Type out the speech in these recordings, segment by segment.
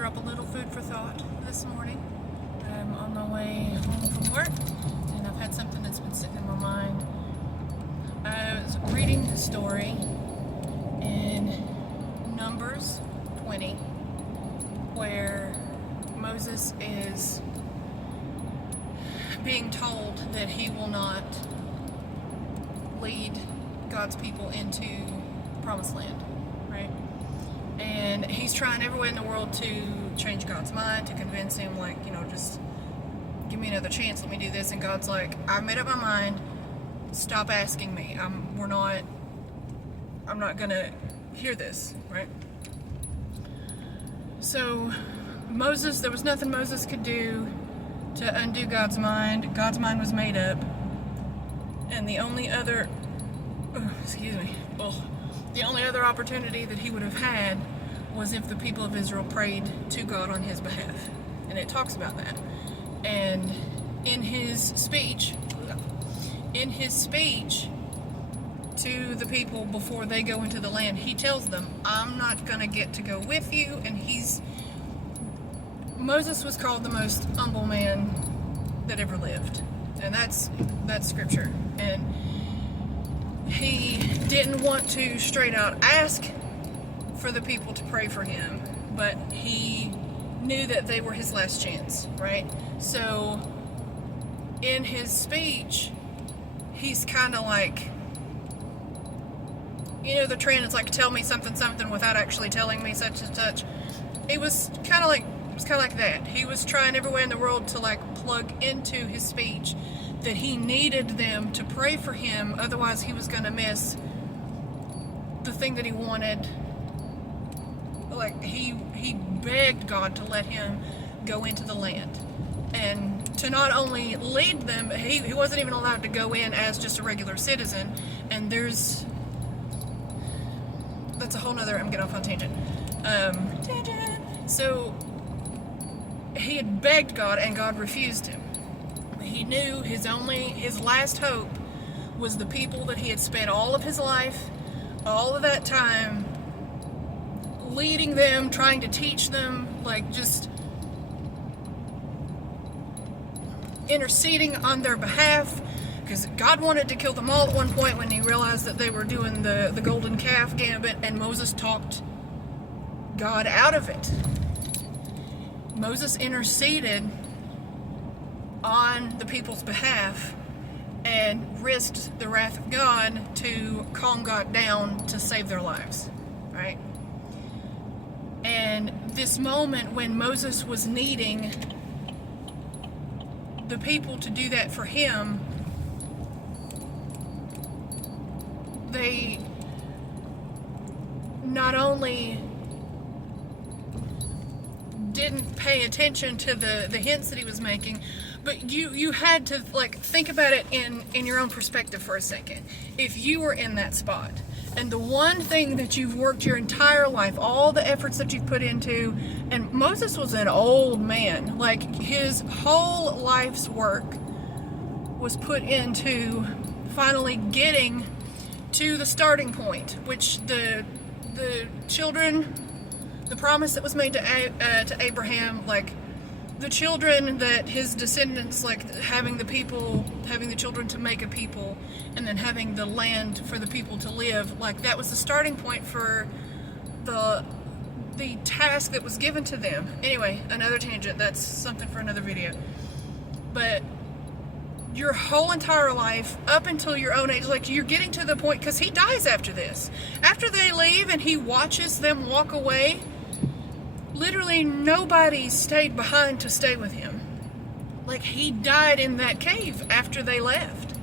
drop a little food for thought this morning. I'm on my way home from work, and I've had something that's been sitting in my mind. I was reading the story in Numbers 20, where Moses is being told that he will not lead God's people into Promised Land, right? And he's trying every way in the world to change God's mind, to convince him, just give me another chance, let me do this. And God's like, I made up my mind, stop asking me. I'm not gonna hear this, right? So Moses, there was nothing Moses could do to undo God's mind. God's mind was made up. And the only other opportunity that he would have had was if the people of Israel prayed to God on his behalf. And it talks about that. And in his speech to the people before they go into the land, he tells them, I'm not going to get to go with you. And Moses was called the most humble man that ever lived. And that's scripture. And he didn't want to straight out ask for the people to pray for him, but he knew that they were his last chance, right? So in his speech, he's kind of like, the trend is like, tell me something without actually telling me such and such. It was kind of like that. He was trying every way in the world to plug into his speech that he needed them to pray for him, otherwise he was going to miss the thing that he wanted. He begged God to let him go into the land, and to not only lead them, he wasn't even allowed to go in as just a regular citizen. And that's a whole nother, I'm getting off on tangent. So he had begged God, and God refused him. He knew his last hope was the people that he had spent all of his life, all of that time, leading them, trying to teach them, just interceding on their behalf, because God wanted to kill them all at one point when he realized that they were doing the golden calf gambit, and Moses talked God out of it. Moses interceded on the people's behalf and risked the wrath of God to calm God down to save their lives, right? And this moment when Moses was needing the people to do that for him, they not only didn't pay attention to the hints that he was making, but you had to think about it in your own perspective for a second. If you were in that spot, and the one thing that you've worked your entire life, all the efforts that you've put into, and Moses was an old man, his whole life's work was put into finally getting to the starting point, which the children, the promise that was made to Abraham, the children that his descendants, having the children to make a people, and then having the land for the people to live, that was the starting point for the task that was given to them. Anyway, another tangent, that's something for another video. But your whole entire life, up until your own age, you're getting to the point, because he dies after this. After they leave and he watches them walk away, literally nobody stayed behind to stay with him. He died in that cave after they left.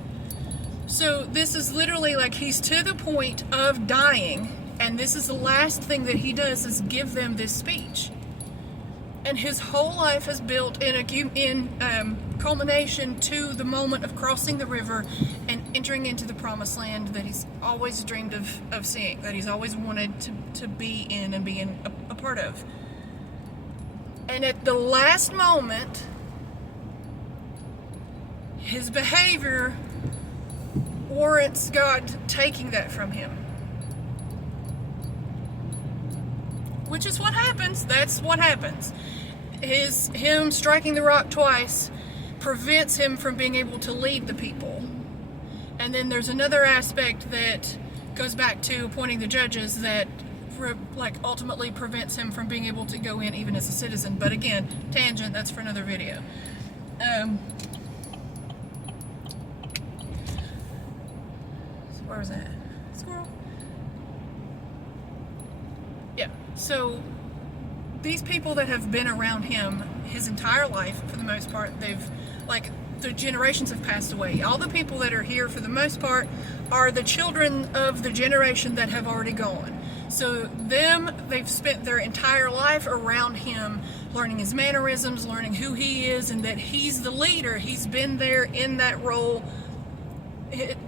So this is literally he's to the point of dying, and this is the last thing that he does is give them this speech. And his whole life is built in culmination to the moment of crossing the river and entering into the promised land that he's always dreamed of seeing, that he's always wanted to be in and be a part of. And at the last moment, his behavior warrants God taking that from him. which is what happens. That's what happens. Him striking the rock twice prevents him from being able to lead the people. And then there's another aspect that goes back to appointing the judges that ultimately prevents him from being able to go in even as a citizen. But again, tangent, that's for another video. So where was that? Squirrel? Yeah, so these people that have been around him his entire life, for the most part, the generations have passed away. All the people that are here, for the most part, are the children of the generation that have already gone. So they've spent their entire life around him, learning his mannerisms, learning who he is, and that he's the leader. He's been there in that role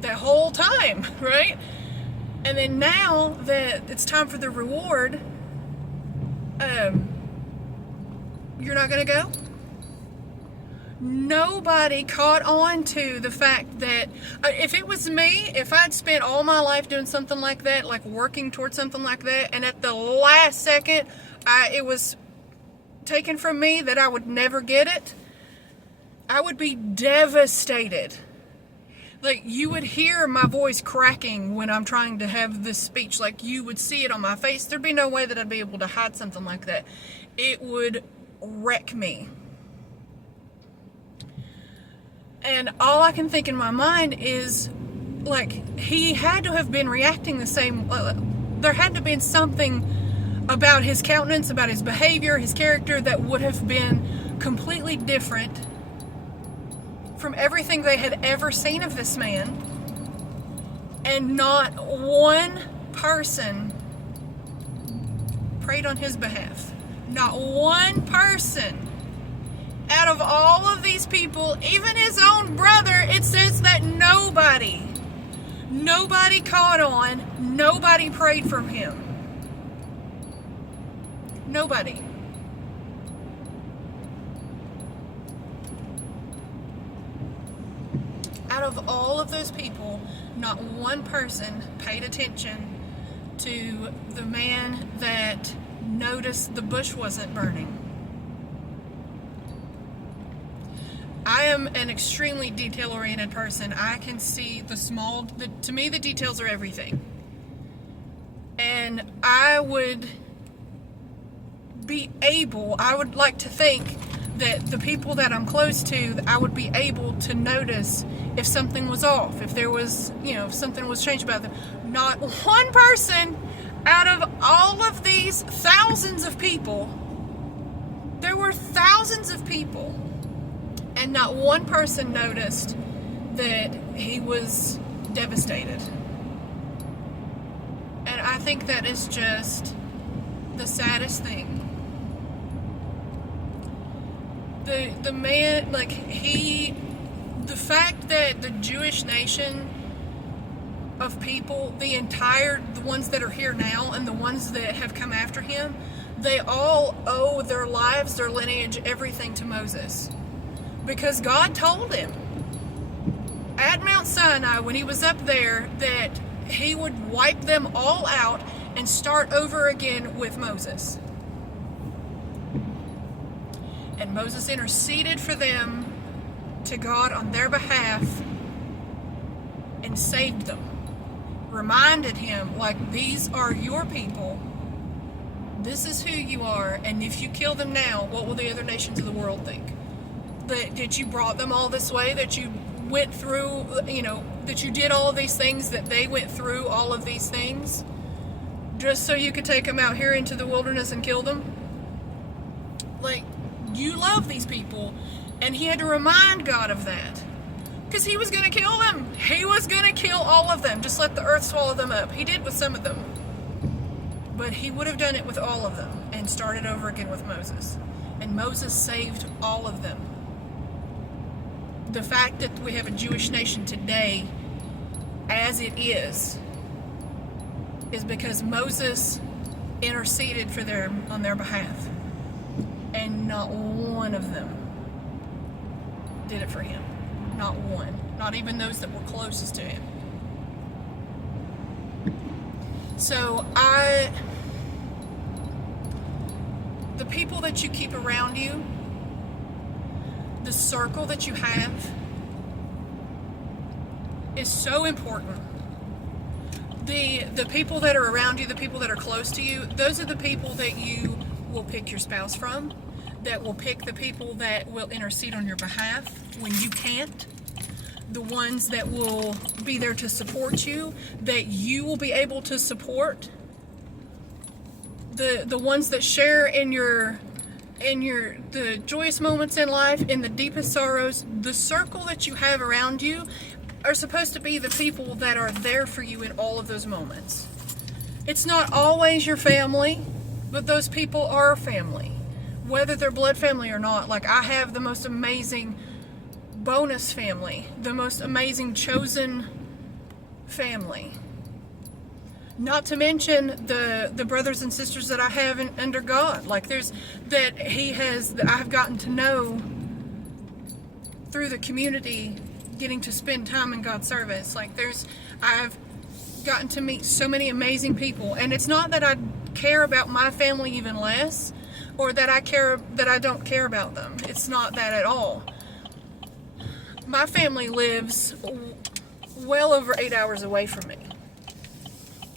the whole time, right? And then now that it's time for the reward, you're not going to go? Nobody caught on to the fact that if it was me, if I'd spent all my life doing something like that, like working towards something like that, and at the last second it was taken from me that I would never get it, I would be devastated. Like, you would hear my voice cracking when I'm trying to have this speech. Like, you would see it on my face. There'd be no way that I'd be able to hide something like that. It would wreck me. And all I can think in my mind is, like, he had to have been reacting the same. There had to have been something about his countenance, about his behavior, his character, that would have been completely different from everything they had ever seen of this man. And not one person prayed on his behalf. Not one person. Out of all of these people, even his own brother, it says that nobody caught on, nobody prayed for him. Nobody. Out of all of those people, not one person paid attention to the man that noticed the bush wasn't burning. I am an extremely detail-oriented person. I can see to me the details are everything. And I would like to think that the people that I'm close to, I would be able to notice if something was off, if there was, if something was changed about them. Not one person out of all of these thousands of people, there were thousands of people, and not one person noticed that he was devastated. And I think that is just the saddest thing. The man, the fact that the Jewish nation of people, the ones that are here now and the ones that have come after him, they all owe their lives, their lineage, everything to Moses. Because God told him at Mount Sinai, when he was up there, that he would wipe them all out and start over again with Moses. And Moses interceded for them to God on their behalf and saved them. Reminded him, these are your people. This is who you are. And if you kill them now, what will the other nations of the world think? That you brought them all this way, that you went through, that you did all of these things, that they went through all of these things, just so you could take them out here into the wilderness and kill them? You love these people, and he had to remind God of that. Because he was going to kill them. He was going to kill all of them. Just let the earth swallow them up. He did with some of them. But he would have done it with all of them and started over again with Moses. And Moses saved all of them. The fact that we have a Jewish nation today, as it is because Moses interceded for them on their behalf. And not one of them did it for him. Not one. Not even those that were closest to him. people that you keep around you, the circle that you have, is so important. The people that are around you, the people that are close to you, those are the people that you will pick your spouse from, that will pick the people that will intercede on your behalf when you can't, the ones that will be there to support you, that you will be able to support, the ones that share in the joyous moments in life, in the deepest sorrows. The circle that you have around you are supposed to be the people that are there for you in all of those moments. It's not always your family, but those people are family, whether they're blood family or not. Like, I have the most amazing bonus family, the most amazing chosen family. Not to mention the brothers and sisters that I have under God. Like, that I've gotten to know through the community, getting to spend time in God's service. Like, I've gotten to meet so many amazing people, and it's not that I care about my family even less, or that I don't care about them. It's not that at all. My family lives well over 8 hours away from me.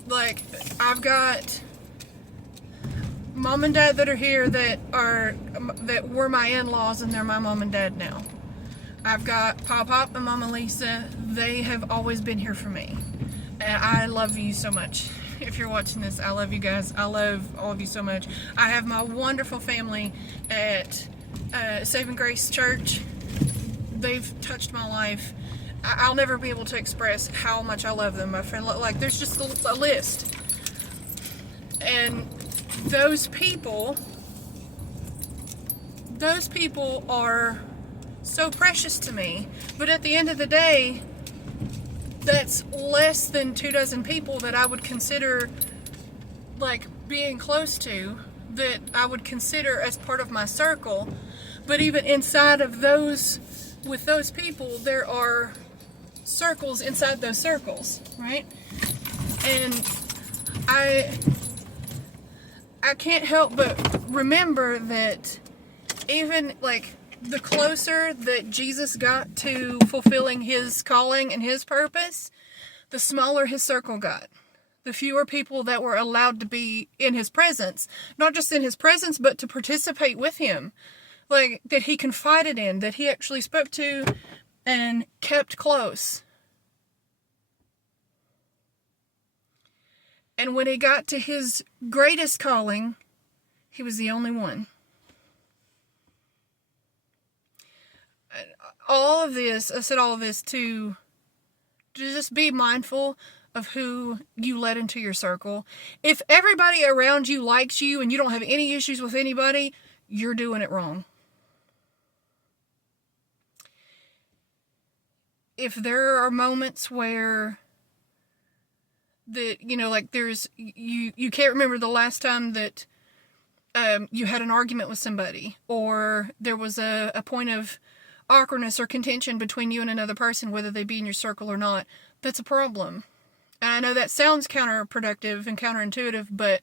Like, I've got mom and dad that are here that were my in-laws, and they're my mom and dad now. I've got Pop and Mama Lisa. They have always been here for me. And I love you so much. If you're watching this, I love you guys. I love all of you so much. I have my wonderful family at Saving Grace Church. They've touched my life. I'll never be able to express how much I love them. My friend, like, there's just a list. And those people are so precious to me. But at the end of the day, that's less than 24 people that I would consider, like, being close to, that I would consider as part of my circle. But even inside of those, with those people, there are circles inside those circles, right? And I can't help but remember that even, like, the closer that Jesus got to fulfilling his calling and his purpose, the smaller his circle got. The fewer people that were allowed to be in his presence. Not just in his presence, but to participate with him. Like, that he confided in, that he actually spoke to and kept close. And when he got to his greatest calling, he was the only one. All of this, I said all of this to just be mindful of who you let into your circle. If everybody around you likes you and you don't have any issues with anybody, you're doing it wrong. If there are moments where like you can't remember the last time that you had an argument with somebody, or there was a point of awkwardness or contention between you and another person, whether they be in your circle or not, that's a problem. And I know that sounds counterproductive and counterintuitive, but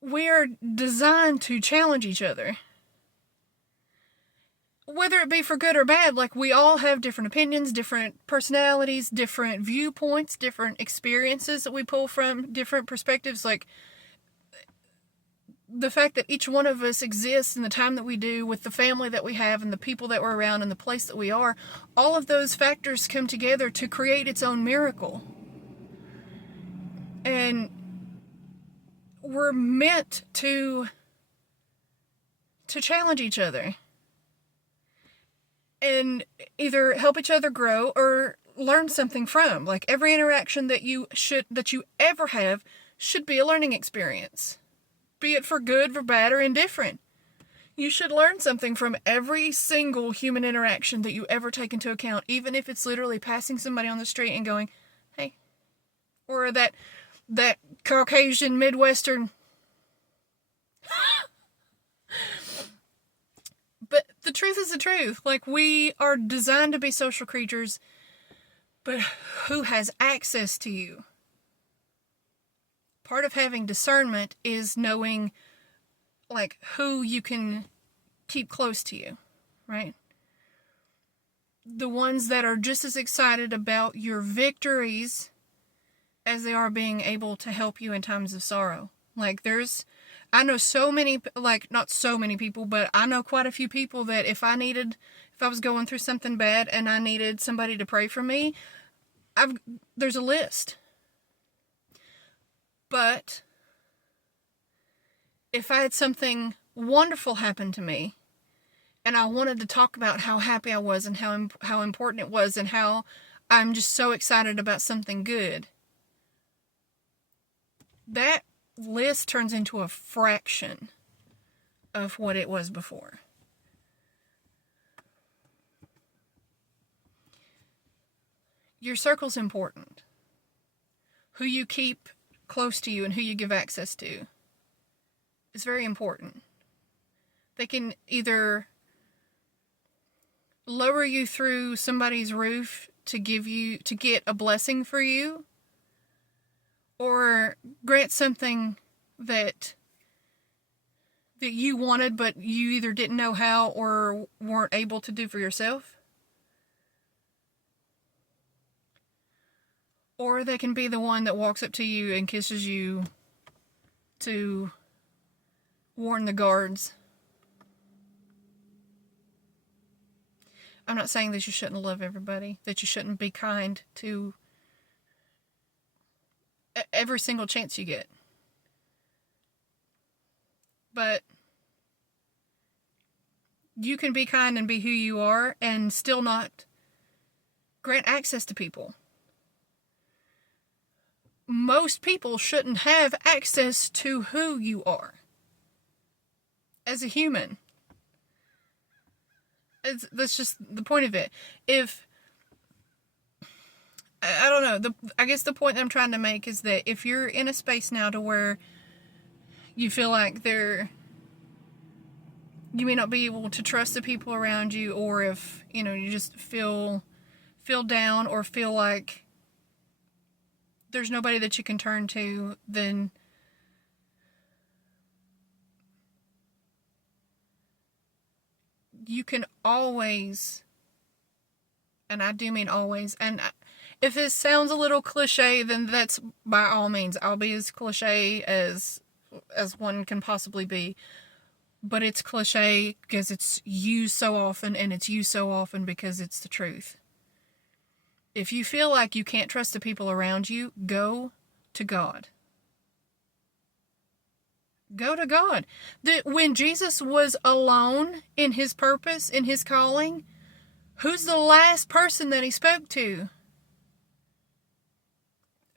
we are designed to challenge each other. Whether it be for good or bad, like, we all have different opinions, different personalities, different viewpoints, different experiences that we pull from, different perspectives. Like, the fact that each one of us exists in the time that we do, with the family that we have and the people that we're around and the place that we are, all of those factors come together to create its own miracle. And we're meant to challenge each other and either help each other grow or learn something from. Like, every interaction that you ever have should be a learning experience. Be it for good, for bad, or indifferent. You should learn something from every single human interaction that you ever take into account, even if it's literally passing somebody on the street and going, hey. Or that Caucasian Midwestern. But the truth is the truth. Like, we are designed to be social creatures, but who has access to you? part of having discernment is knowing, like, who you can keep close to you, right? The ones that are just as excited about your victories as they are being able to help you in times of sorrow. Like, I know so many, like, not so many people, but I know quite a few people that if I was going through something bad and I needed somebody to pray for me, there's a list. But if I had something wonderful happen to me and I wanted to talk about how happy I was and how important it was and how I'm just so excited about something good, that list turns into a fraction of what it was before. Your circle's important. Who you keep close to you and who you give access to is very important. They can either lower you through somebody's roof to get a blessing for you, or grant something that you wanted but you either didn't know how or weren't able to do for yourself. Or they can be the one that walks up to you and kisses you to warn the guards. I'm not saying that you shouldn't love everybody, that you shouldn't be kind to every single chance you get. But you can be kind and be who you are and still not grant access to people. Most people shouldn't have access to who you are as a human. That's just the point of it. I don't know, I guess the point that I'm trying to make is that if you're in a space now to where you feel like you may not be able to trust the people around you, or if, you just feel down or feel like there's nobody that you can turn to, then you can always, and I do mean always, and if it sounds a little cliche, then that's by all means. I'll be as cliche as one can possibly be. But it's cliche because it's used so often, and it's used so often because it's the truth. If you feel like you can't trust the people around you, go to God. Go to God. When Jesus was alone in his purpose, in his calling, who's the last person that he spoke to?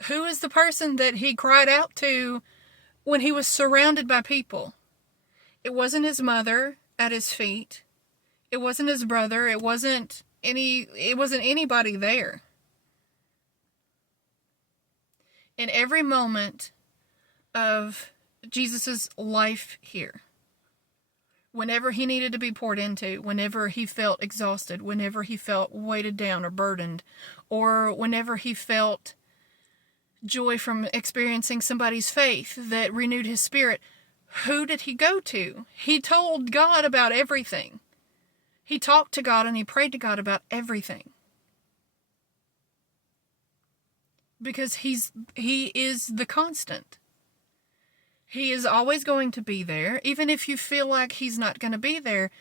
Who is the person that he cried out to when he was surrounded by people? It wasn't his mother at his feet. It wasn't his brother. It wasn't anybody there. In every moment of Jesus' life here, whenever he needed to be poured into, whenever he felt exhausted, whenever he felt weighted down or burdened, or whenever he felt joy from experiencing somebody's faith that renewed his spirit, who did he go to? He told God about everything. He talked to God and he prayed to God about everything. Because he is the constant. He is always going to be there. Even if you feel like he's not going to be there,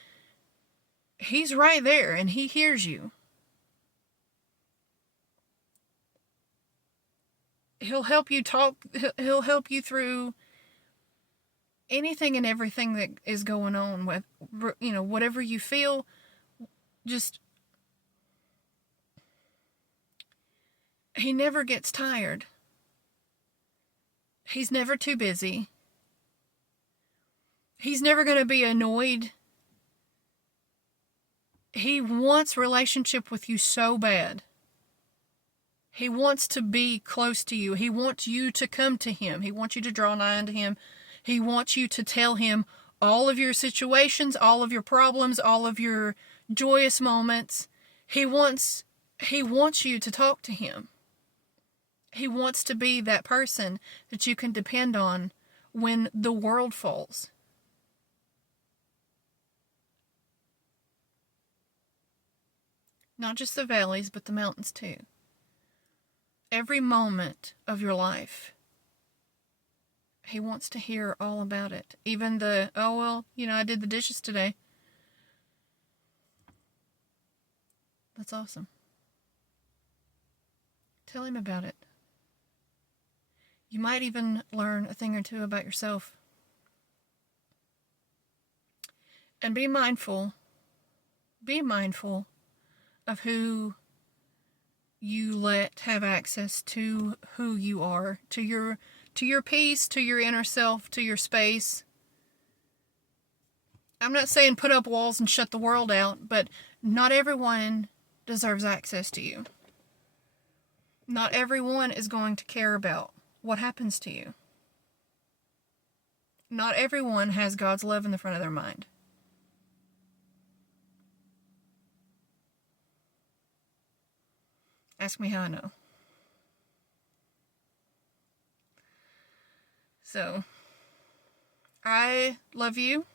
he's right there and he hears you. He'll help you talk. He'll help you through anything and everything that is going on with, whatever you feel. Just, he never gets tired. He's never too busy. He's never going to be annoyed. He wants relationship with you so bad. He wants to be close to you. He wants you to come to him. He wants you to draw nigh unto him. He wants you to tell him all of your situations, all of your problems, all of your joyous moments. He wants you to talk to him. He wants to be that person that you can depend on when the world falls. Not just the valleys, but the mountains too. Every moment of your life. He wants to hear all about it. Even the, oh, well, I did the dishes today. That's awesome. Tell him about it. You might even learn a thing or two about yourself. And be mindful of who you let have access to who you are, to your peace, to your inner self, to your space. I'm not saying put up walls and shut the world out, but not everyone deserves access to you. Not everyone is going to care about what happens to you. Not everyone has God's love in the front of their mind. Ask me how I know. So, I love you.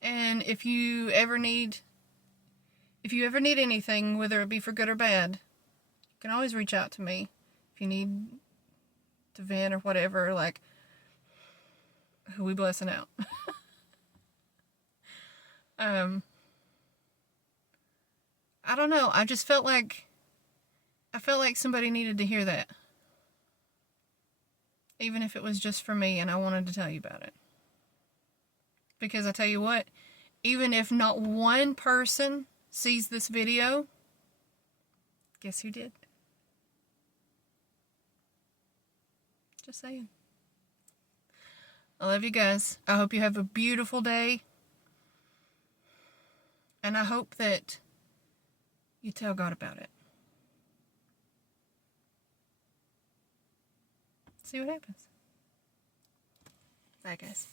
And if you ever need anything, whether it be for good or bad, you can always reach out to me. If you need to vent or whatever, like, who we blessing out. I don't know. I just felt like somebody needed to hear that. Even if it was just for me, and I wanted to tell you about it. Because I tell you what, even if not one person sees this video, guess who did? Just saying. I love you guys. I hope you have a beautiful day. And I hope that you tell God about it. See what happens. Bye, guys.